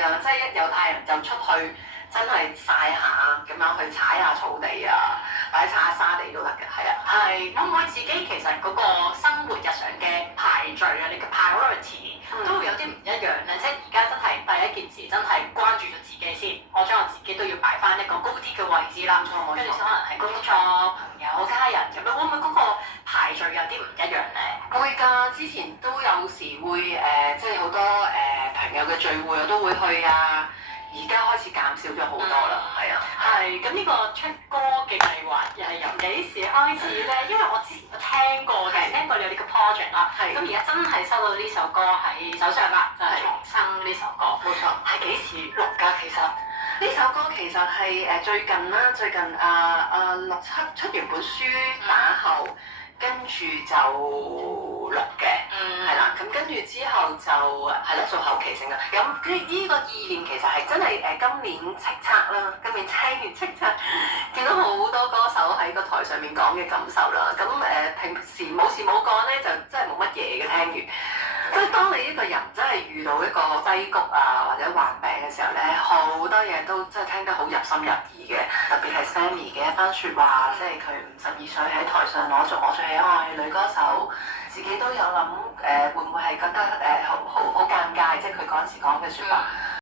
係啊，即係一有太陽就出去，真係曬下咁樣去踩下草地啊，或者踩下沙地都得嘅，係啊。係，會唔會自己其實嗰個生活日常嘅排序啊，你嘅 priority 都會有啲唔一樣咧？即係而家真係第一件事真係關注咗自己先，我將我自己都要擺翻一個高啲嘅位置啦。跟住可能係工作、朋友、家人咁樣，會唔會嗰個排序有啲唔一樣咧？會㗎，之前都有時會即係好多朋友嘅聚會我都會去啊。而家開始減少咗好多啦，係啊。係，咁呢個出歌嘅計劃又係由幾時開始咧？因為我之前都聽過嘅，聽過你有呢個 project 啦。係。咁而家真係收到呢首歌喺手上啦，就係《重生》呢首歌。冇錯。係幾時錄㗎？其實呢首歌其實係最近啦，最近六七出完本書打後，跟住就錄嘅，係啦。咁跟住之後就係啦，做後期性嘅。咁呢個意念其實係真係今年叱咤啦，今年聽完叱咤，見到好多歌手喺個台上面講嘅感受啦。咁平時冇事冇幹咧，就真係冇乜嘢嘅聽完。即係當你一個人真係遇到一個低谷啊，或者患病嘅時候咧，好多嘢都真係聽得好入心入耳嘅。特別係 Sammy 嘅一番説話，即係佢52歲喺台上攞咗我最喜愛女歌手，自己都有諗會唔會係覺得好尷尬，即係佢嗰陣時講嘅説話。